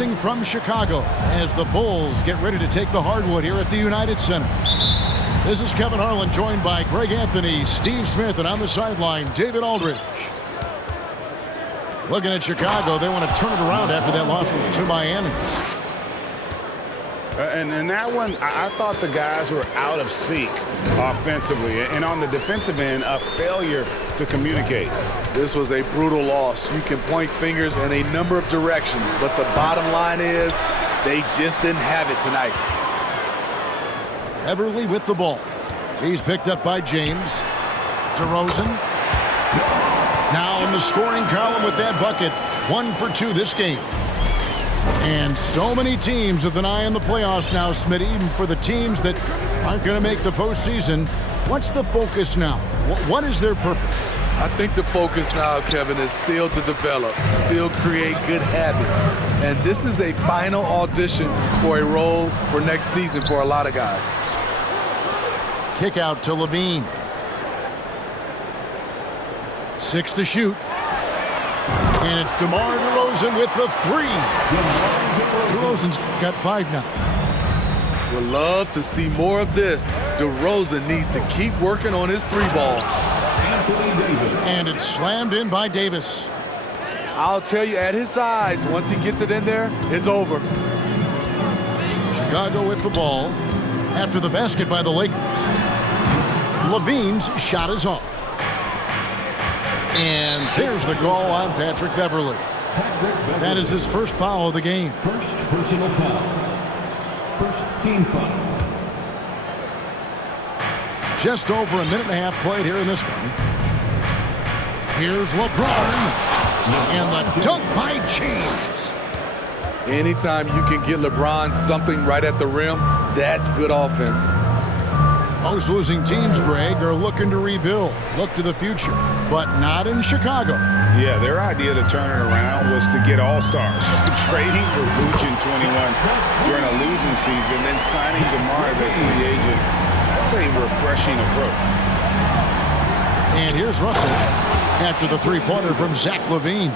broadcasting from Chicago as the Bulls get ready to take the hardwood here at the United Center. This is Kevin Harlan, joined by Greg Anthony, Steve Smith, and on the sideline, David Aldridge. Looking at Chicago, they want to turn it around after that loss to Miami. And that one, I thought the guys were out of sync offensively. And on the defensive end, a failure to communicate. This was a brutal loss. You can point fingers in a number of directions, but the bottom line is they just didn't have it tonight. Beverly with the ball. He's picked up by James. DeRozan. Now in the scoring column with that bucket. 1 for 2 this game. And so many teams with an eye on the playoffs now, Smitty, even for the teams that aren't going to make the postseason. What's the focus now? What is their purpose? I think the focus now, Kevin, is still to develop, still create good habits. And this is a final audition for a role for next season for a lot of guys. Kick out to Levine. 6 to shoot. And it's DeMar DeRozan with the 3. DeRozan's got 5 now. Would love to see more of this. DeRozan needs to keep working on his 3-ball. And it's slammed in by Davis. I'll tell you, at his size, once he gets it in there, it's over. Chicago with the ball after the basket by the Lakers. Levine's shot is off. And there's the call on Patrick Beverly. That is his first foul of the game. First personal foul. First team foul. Just over a minute and a half played here in this one. Here's LeBron. And the dunk by James. Anytime you can get LeBron something right at the rim, that's good offense. Most losing teams, Greg, are looking to rebuild, look to the future, but not in Chicago. Yeah, their idea to turn it around was to get all-stars. Trading for Vooch in 21 during a losing season, then signing DeMar as a free agent. That's a refreshing approach. And here's Russell after the three-pointer from Zach LaVine.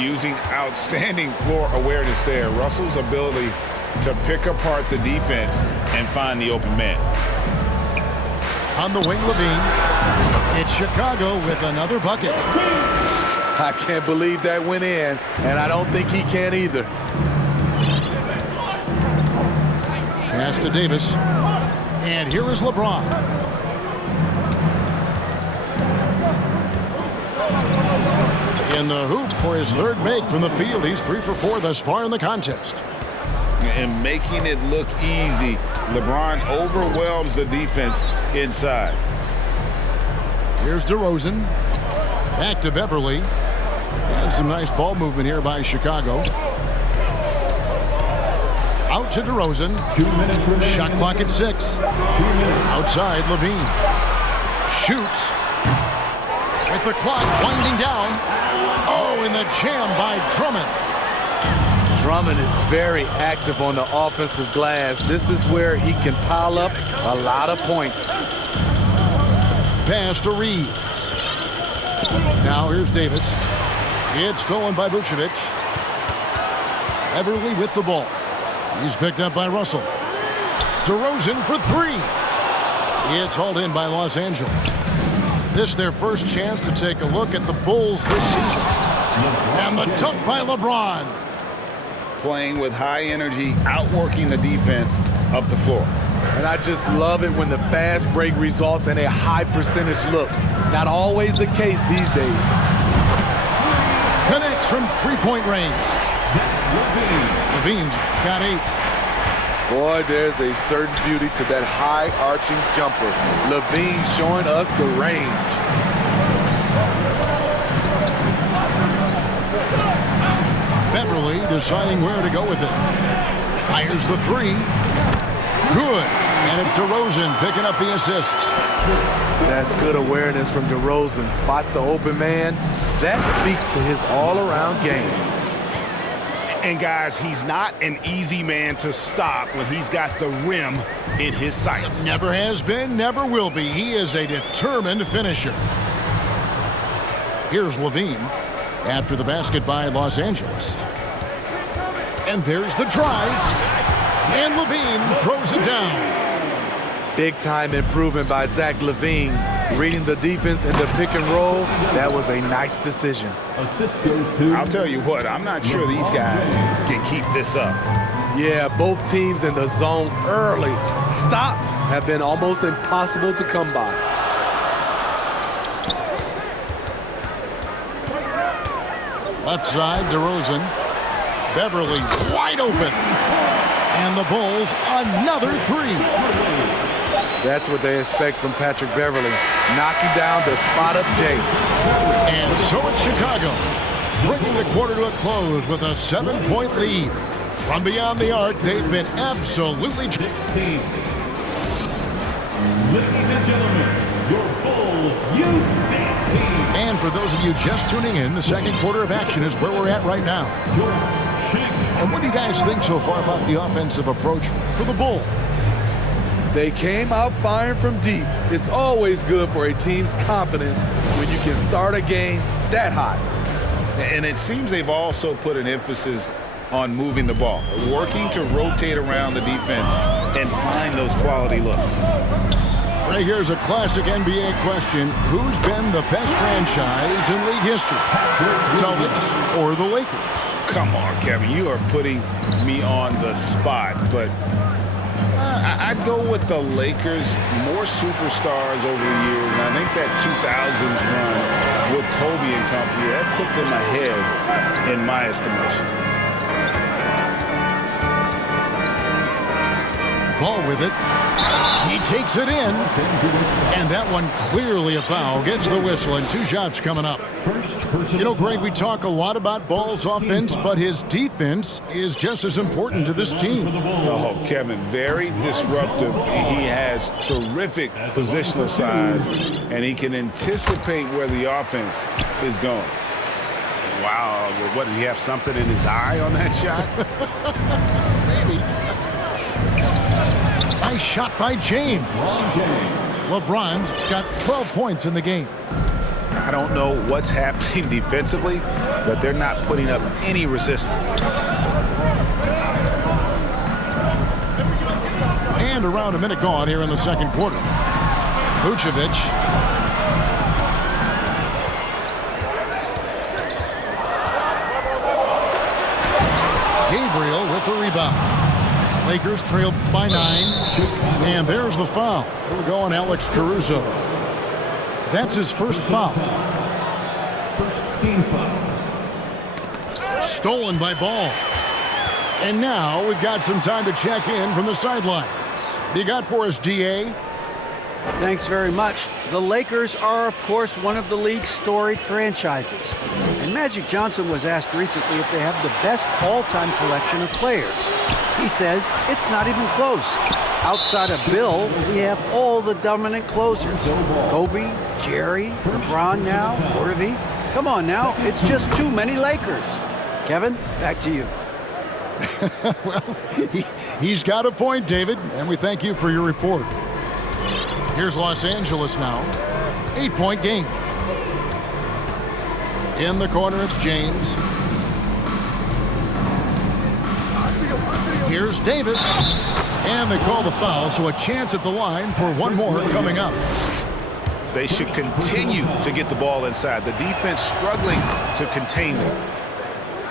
Using outstanding floor awareness there. Russell's ability to pick apart the defense and find the open man. On the wing, LaVine. It's Chicago with another bucket. I can't believe that went in, and I don't think he can either. Pass to Davis. And here is LeBron. In the hoop for his third make from the field. He's 3 for 4 thus far in the contest. And making it look easy. LeBron overwhelms the defense inside. Here's DeRozan. Back to Beverly. And some nice ball movement here by Chicago. Out to DeRozan. 2 minutes remaining. Shot clock at 6. Outside, LaVine. Shoots. With the clock winding down. Oh, and the jam by Drummond. Drummond is very active on the offensive glass. This is where he can pile up a lot of points. Pass to Reeves. Now here's Davis. It's stolen by Vucevic. Beverly with the ball. He's picked up by Russell. DeRozan for 3. It's hauled in by Los Angeles. This their first chance to take a look at the Bulls this season. And the dunk by LeBron. Playing with high energy, outworking the defense up the floor. And I just love it when the fast break results in a high percentage look. Not always the case these days. Connects from three-point range. LaVine's got 8. Boy, there's a certain beauty to that high arching jumper. LaVine showing us the range. Beverly deciding where to go with it. Fires the 3. Good. And it's DeRozan picking up the assist. That's good awareness from DeRozan. Spots the open man. That speaks to his all-around game. And guys, he's not an easy man to stop when he's got the rim in his sights. Never has been, never will be. He is a determined finisher. Here's LaVine after the basket by Los Angeles. And there's the drive. And LaVine throws it down. Big-time improvement by Zach LaVine. Reading the defense in the pick and roll, that was a nice decision. Assist goes to... I'll tell you what, I'm not sure these guys can keep this up. Yeah, both teams in the zone early. Stops have been almost impossible to come by. Left side, DeRozan. Beverly wide open. And the Bulls another three. That's what they expect from Patrick Beverly, knocking down the spot-up J. And so it's Chicago, bringing the quarter to a close with a 7-point lead. From beyond the arc, they've been absolutely... 16. Ladies and gentlemen, your Bulls youth dance team. And for those of you just tuning in, the second quarter of action is where we're at right now. And what do you guys think so far about the offensive approach for the Bulls? They came out firing from deep. It's always good for a team's confidence when you can start a game that hot. And it seems they've also put an emphasis on moving the ball, working to rotate around the defense and find those quality looks. Right here's a classic NBA question. Who's been the best franchise in league history? Celtics or the Lakers? Come on, Kevin, you are putting me on the spot, but I'd go with the Lakers. More superstars over the years, and I think that 2000s run with Kobe and company, that put them ahead in my estimation. Ball with it. He takes it in. And that one clearly a foul. Gets the whistle, and 2 shots coming up. You know, Greg, we talk a lot about Ball's offense, but his defense is just as important to this team. Oh, Kevin, very disruptive. He has terrific positional size, and he can anticipate where the offense is going. Wow, what, did he have something in his eye on that shot? Maybe. Nice shot by James. LeBron's got 12 points in the game. I don't know what's happening defensively, but they're not putting up any resistance. And around a minute gone here in the second quarter. Vucevic. Gabriel with the rebound. Lakers trailed by 9. And there's the foul. Here we go on Alex Caruso. That's his first foul. First team foul. Stolen by Ball. And now we've got some time to check in from the sidelines. You got for us, D.A.? Thanks very much. The Lakers are, of course, one of the league's storied franchises. And Magic Johnson was asked recently if they have the best all-time collection of players. He says it's not even close. Outside of Bill, we have all the dominant closers. Kobe, Jerry, LeBron now, Worthy. Come on now, it's just too many Lakers. Kevin, back to you. Well, he's got a point, David, and we thank you for your report. Here's Los Angeles now. 8-point game. In the corner, it's James. Here's Davis. And they call the foul, so a chance at the line for one more coming up. They should continue to get the ball inside. The defense struggling to contain them.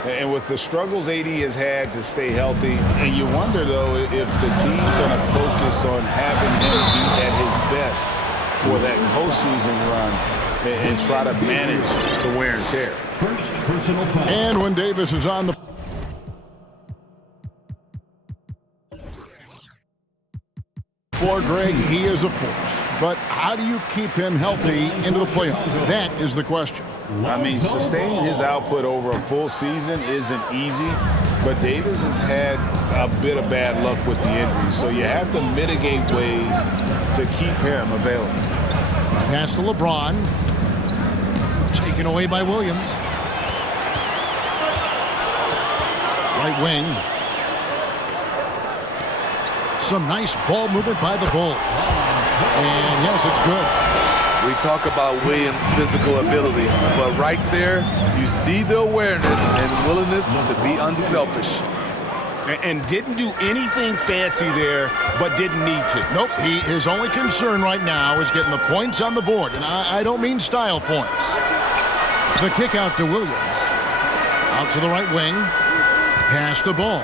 And with the struggles AD has had to stay healthy, and you wonder, though, if the team's going to focus on having him be at his best for that postseason run and try to manage the wear and tear. First personal foul. And when Davis is on the floor, Greg, he is a force. But how do you keep him healthy into the playoffs? That is the question. I mean, sustaining his output over a full season isn't easy, but Davis has had a bit of bad luck with the injury, so you have to mitigate ways to keep him available. Pass to LeBron. Taken away by Williams. Right wing. Some nice ball movement by the Bulls. And yes, it's good. We talk about Williams' physical abilities, but right there, you see the awareness and willingness to be unselfish. And didn't do anything fancy there, but didn't need to. Nope, his only concern right now is getting the points on the board, and I don't mean style points. The kick out to Williams. Out to the right wing. Pass the ball.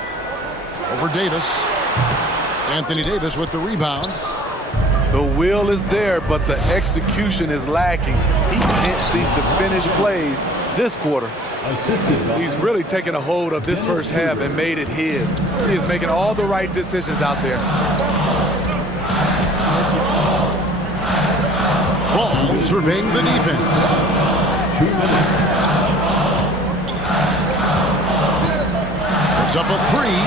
Over Davis. Anthony Davis with the rebound. The will is there, but the execution is lacking. He can't seem to finish plays this quarter. He's really taken a hold of this first half and made it his. He is making all the right decisions out there. Ball surveying the defense. 2 minutes. It's up a three.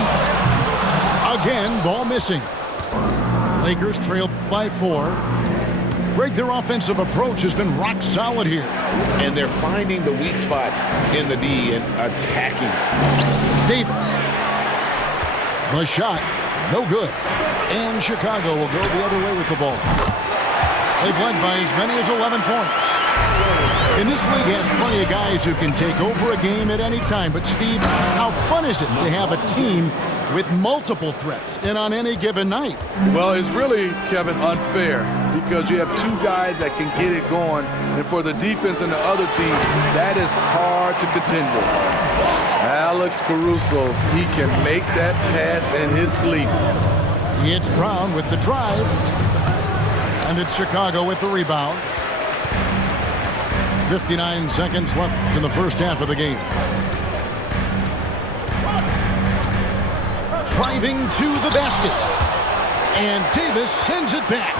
Again, ball missing. Lakers trail by 4. Greg, their offensive approach has been rock solid here. And they're finding the weak spots in the D and attacking. Davis. The shot, no good. And Chicago will go the other way with the ball. They've led by as many as 11 points. And this league has plenty of guys who can take over a game at any time. But, Steve, how fun is it to have a team with multiple threats and on any given night? Well, it's really, Kevin, unfair because you have two guys that can get it going, and for the defense and the other team, that is hard to contend with. Alex Caruso, he can make that pass in his sleep. It's Brown with the drive. And it's Chicago with the rebound. 59 seconds left in the first half of the game. Driving to the basket. And Davis sends it back.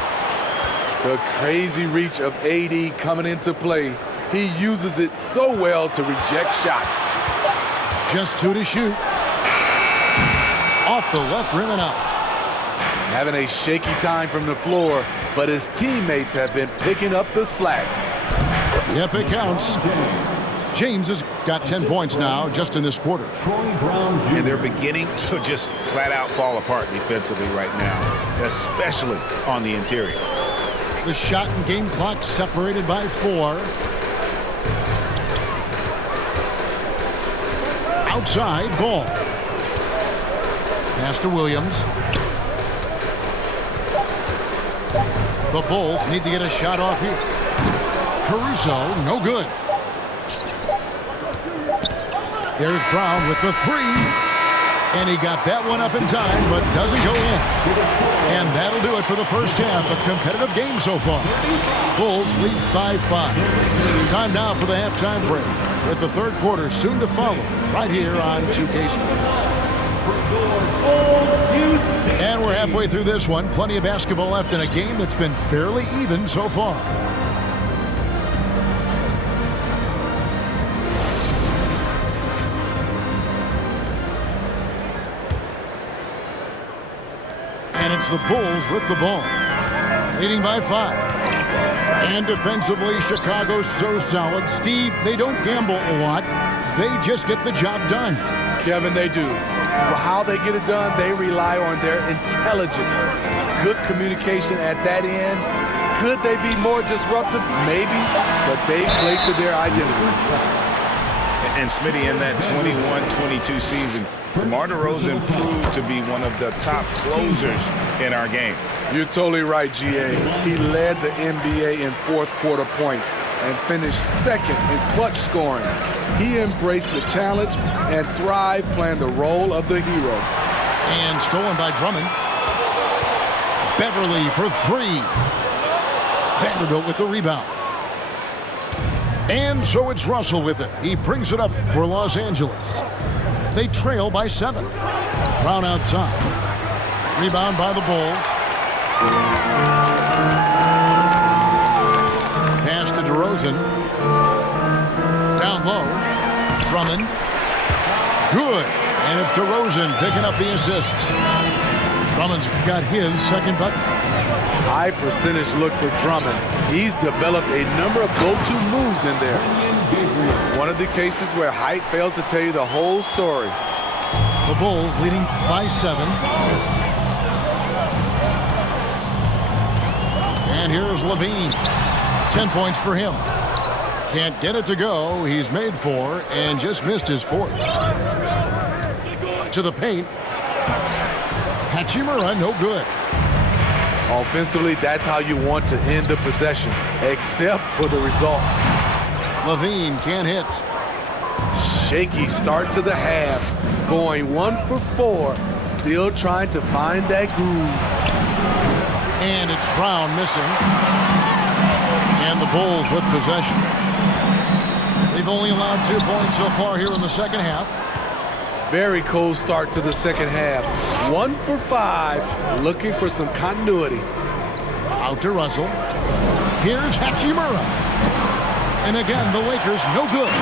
The crazy reach of AD coming into play. He uses it so well to reject shots. Just 2 to shoot. Off the left rim and out. Having a shaky time from the floor, but his teammates have been picking up the slack. Yep, it counts. James has got 10 points now just in this quarter. And they're beginning to just flat out fall apart defensively right now, especially on the interior. The shot and game clock separated by 4. Outside, ball. Pass to Williams. The Bulls need to get a shot off here. Caruso, no good. There's Brown with the 3. And he got that one up in time, but doesn't go in. And that'll do it for the first half. A competitive game so far. Bulls lead by 5. Time now for the halftime break, with the third quarter soon to follow, right here on 2K Sports. And we're halfway through this one. Plenty of basketball left in a game that's been fairly even so far. And it's the Bulls with the ball, leading by 5. And defensively, Chicago's so solid. Steve, they don't gamble a lot. They just get the job done. Kevin, they do. How they get it done, they rely on their intelligence. Good communication at that end. Could they be more disruptive? Maybe, but they play to their identity. And Smitty, in that 21-22 season, DeMar DeRozan proved to be one of the top closers in our game. You're totally right, G.A. He led the NBA in fourth quarter points and finished second in clutch scoring. He embraced the challenge and thrived playing the role of the hero. And stolen by Drummond. Beverly for 3. Vanderbilt with the rebound. And so it's Russell with it. He brings it up for Los Angeles. They trail by 7. Brown outside. Rebound by the Bulls. Pass to DeRozan. Down low. Drummond. Good. And it's DeRozan picking up the assist. Drummond's got his second bucket. High percentage look for Drummond. He's developed a number of go-to moves in there. One of the cases where height fails to tell you the whole story. The Bulls leading by 7. And here's Levine. 10 points for him. Can't get it to go. He's made 4 and just missed his 4th. To the paint. Hachimura, no good. Offensively, that's how you want to end the possession, except for the result. Levine can't hit. Shaky start to the half, going 1 for 4, still trying to find that groove. And it's Brown missing. And the Bulls with possession. They've only allowed 2 points so far here in the second half. Very cold start to the second half. 1 for 5, looking for some continuity. Out to Russell. Here's Hachimura. And again, the Lakers no good.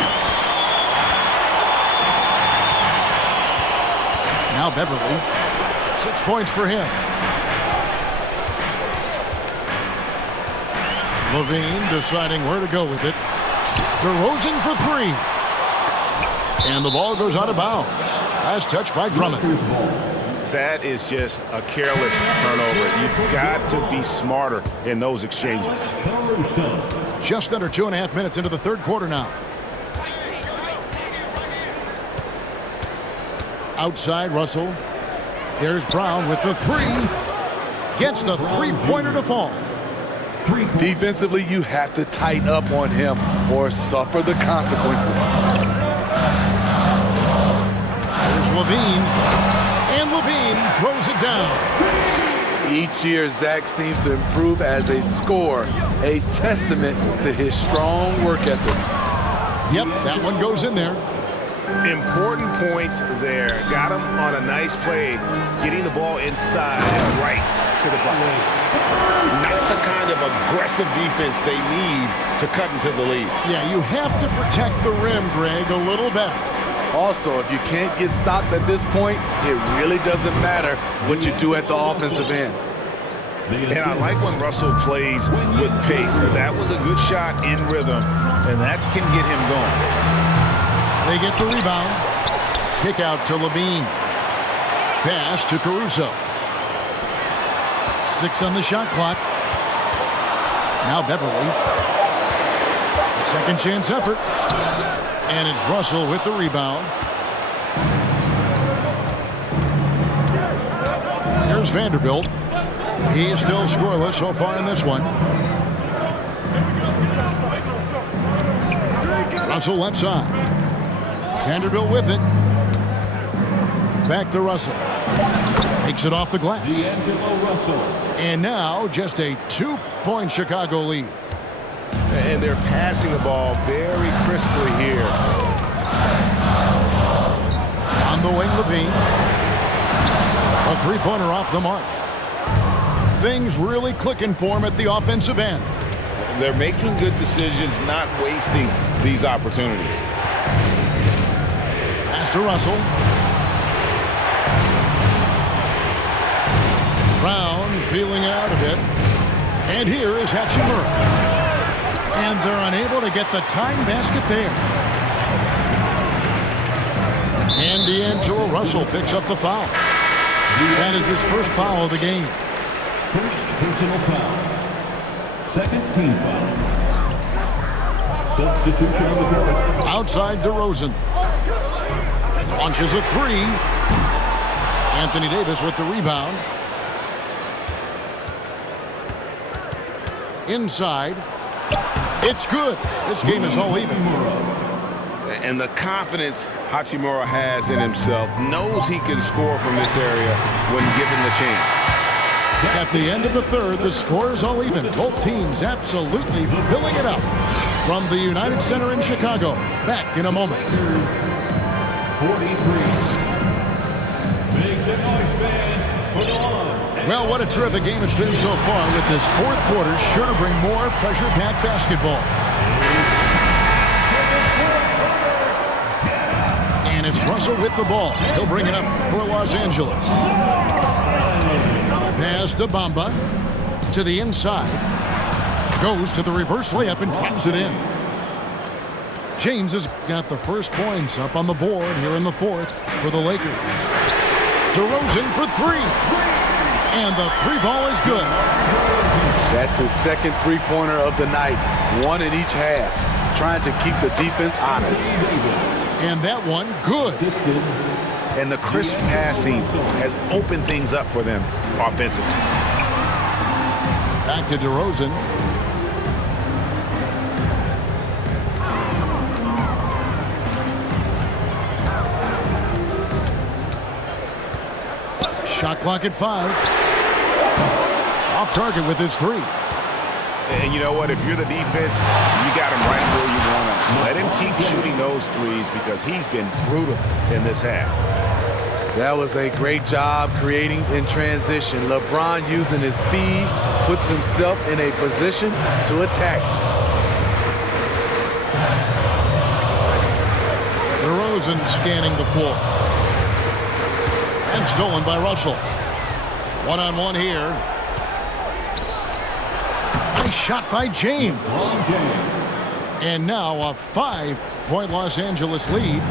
Now Beverly. 6 points for him. Levine deciding where to go with it. DeRozan for 3. And the ball goes out of bounds. Last touch by Drummond. That is just a careless turnover. You've got to be smarter in those exchanges. Just under 2.5 minutes into the third quarter now. Outside Russell. There's Brown with the 3. Gets the three-pointer to fall. Defensively, you have to tighten up on him or suffer the consequences. There's Levine. And Levine throws it down. Each year, Zach seems to improve as a scorer, a testament to his strong work ethic. Yep, that one goes in there. Important points there. Got him on a nice play, getting the ball inside and right to the bucket. Not the kind of aggressive defense they need to cut into the lead. Yeah, you have to protect the rim, Greg, a little better. Also, if you can't get stops at this point, it really doesn't matter what you do at the offensive end. And I like when Russell plays with pace. That was a good shot in rhythm, and that can get him going. They get the rebound. Kick out to Levine. Pass to Caruso. 6 on the shot clock. Now Beverly. A second chance effort. And it's Russell with the rebound. Here's Vanderbilt. He's still scoreless so far in this one. Russell left side. Vanderbilt with it. Back to Russell. Takes it off the glass. And now just a 2-point Chicago lead. And they're passing the ball very crisply here. On the wing, Levine. A three-pointer off the mark. Things really clicking for him at the offensive end. They're making good decisions, not wasting these opportunities. Pass to Russell. Brown feeling out a bit. And here is Hachimura. And they're unable to get the tying basket there. And D'Angelo Russell picks up the foul. That is his first foul of the game. First personal foul. Second team foul. Substitution on the court. Outside DeRozan. Launches a 3. Anthony Davis with the rebound. Inside. It's good. This game is all even. And the confidence Hachimura has in himself, knows he can score from this area when given the chance. At the end of the third, the score is all even. Both teams absolutely filling it up. From the United Center in Chicago, back in a moment. 43. Make some noise, fans. Put on. Well, what a terrific game it's been so far, with this fourth quarter sure to bring more pressure-packed basketball. And it's Russell with the ball. He'll bring it up for Los Angeles. Pass to Bamba. To the inside. Goes to the reverse layup and drops it in. James has got the first points up on the board here in the fourth for the Lakers. DeRozan for 3. And the 3 ball is good. That's his second three-pointer of the night. 1 in each half. Trying to keep the defense honest. And that one good. and the crisp passing has opened things up for them offensively. Back to DeRozan. Shot clock at 5. Off target with his 3. And you know what? If you're the defense, you got him right where you want him. Let him keep shooting those threes because he's been brutal in this half. That was a great job creating in transition. LeBron, using his speed, puts himself in a position to attack. DeRozan scanning the floor. And stolen by Russell. One-on-one here. Nice shot by James. And now a 5-point Los Angeles lead.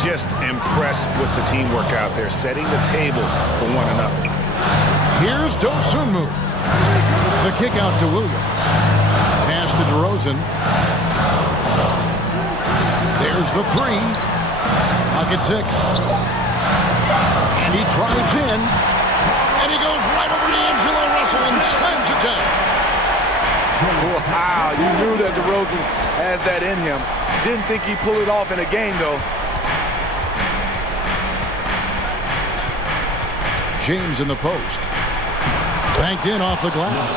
Just impressed with the teamwork out there, setting the table for one another. Here's Dosunmu. The kick out to Williams. Pass to DeRozan. There's the 3. Pocket 6. And he drives in. And he goes right over D'Angelo Russell and slams it down. Wow, you knew that DeRozan has that in him. Didn't think he'd pull it off in a game, though. James in the post. Banked in off the glass.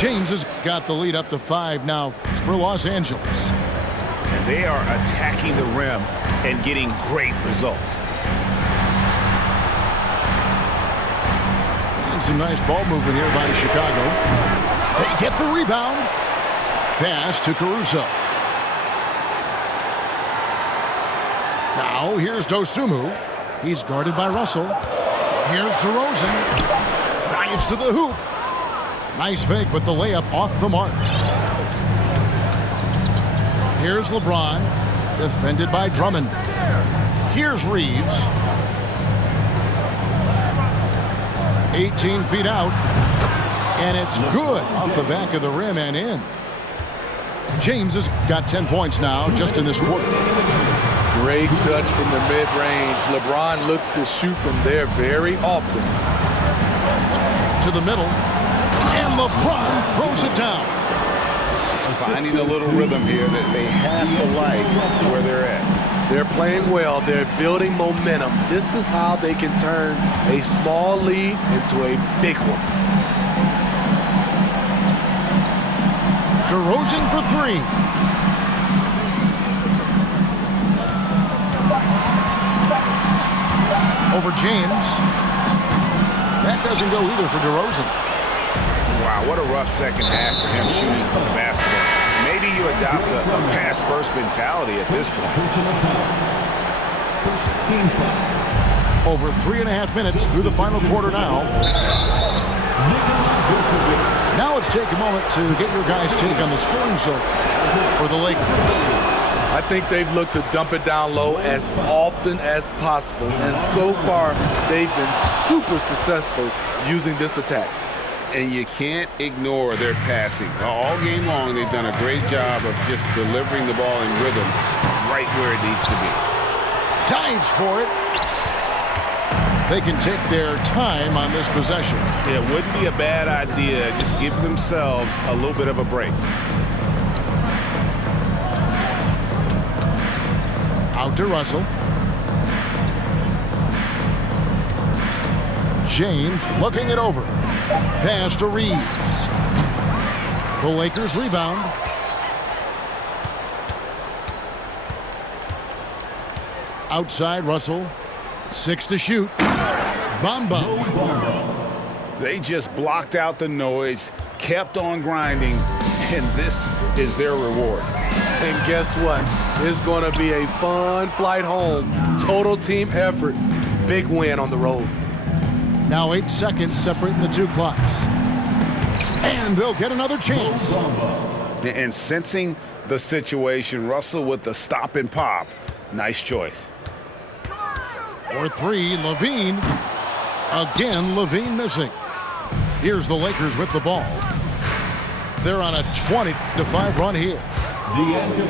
James has got the lead up to 5 now for Los Angeles. And they are attacking the rim and getting great results. And some nice ball movement here by Chicago. They get the rebound. Pass to Caruso. Now here's Dosunmu. He's guarded by Russell. Here's DeRozan. Drives to the hoop. Nice fake, but the layup off the mark. Here's LeBron. Defended by Drummond. Here's Reeves. 18 feet out. And it's good off the back of the rim and in. James has got 10 points now just in this quarter. Great touch from the mid-range. LeBron looks to shoot from there very often. To the middle. And LeBron throws it down. Finding a little rhythm here that they have to like where they're at. They're playing well. They're building momentum. This is how they can turn a small lead into a big one. DeRozan for 3. Over James. That doesn't go either for DeRozan. Wow, what a rough second half for him shooting the basketball. Maybe you adopt a pass-first mentality at this point. Over 3.5 minutes through the final quarter now. Now let's take a moment to get your guys' take on the scoring so far for the Lakers. I think they've looked to dump it down low as often as possible, and so far they've been super successful using this attack. And you can't ignore their passing. All game long, they've done a great job of just delivering the ball in rhythm right where it needs to be. Dives for it. They can take their time on this possession. It wouldn't be a bad idea. Just give themselves a little bit of a break. Out to Russell. James looking it over. Pass to Reeves. The Lakers rebound. Outside Russell. 6 to shoot. Bamba. They just blocked out the noise, kept on grinding, and this is their reward. And guess what? It's going to be a fun flight home. Total team effort. Big win on the road. Now 8 seconds separating the two clocks. And they'll get another chance. And sensing the situation, Russell with the stop and pop. Nice choice. For 3, Levine. Again, Levine missing. Here's the Lakers with the ball. They're on a 20-5 run here.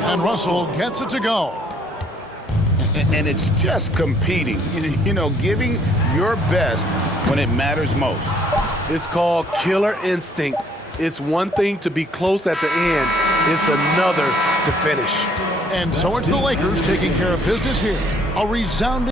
And Russell gets it to go. And it's just competing, you know, giving your best when it matters most. It's called killer instinct. It's one thing to be close at the end. It's another to finish. And so it's the Lakers taking care of business here. A resounding